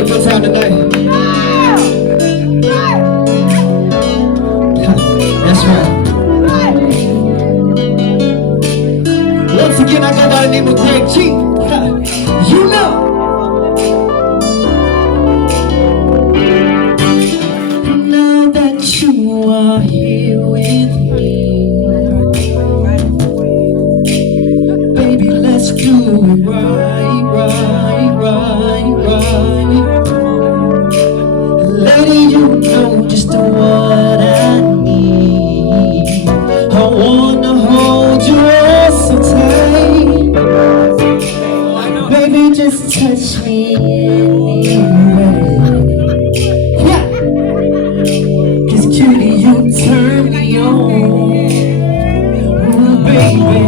a good time tonight. That's right. Once again, I go by the name of Greg G. You know. Now that you are here with me, baby, let's do it right, right, right, right. Letting you know just what I need. I wanna hold you so tight. Baby, just touch me anyway. Yeah. 'Cause cutie, you turn me on. Ooh, baby,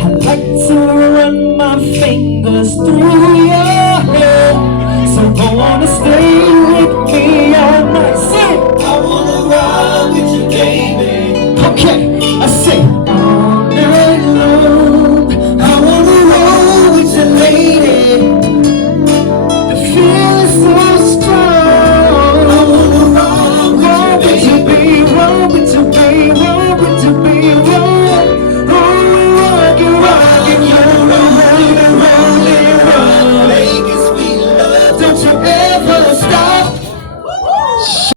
I like to run my fingers through your hair. So go on and stay with me all night. Say, I wanna ride with you, baby. Okay, I say all night long. I wanna roll with you, lady. The feeling's so strong. I wanna roll with you, baby. Roll with you, baby. Roll with you, baby. Roll. Rockin', rockin', rollin', rollin', rollin', rollin'. Making sweet love. Don't you ever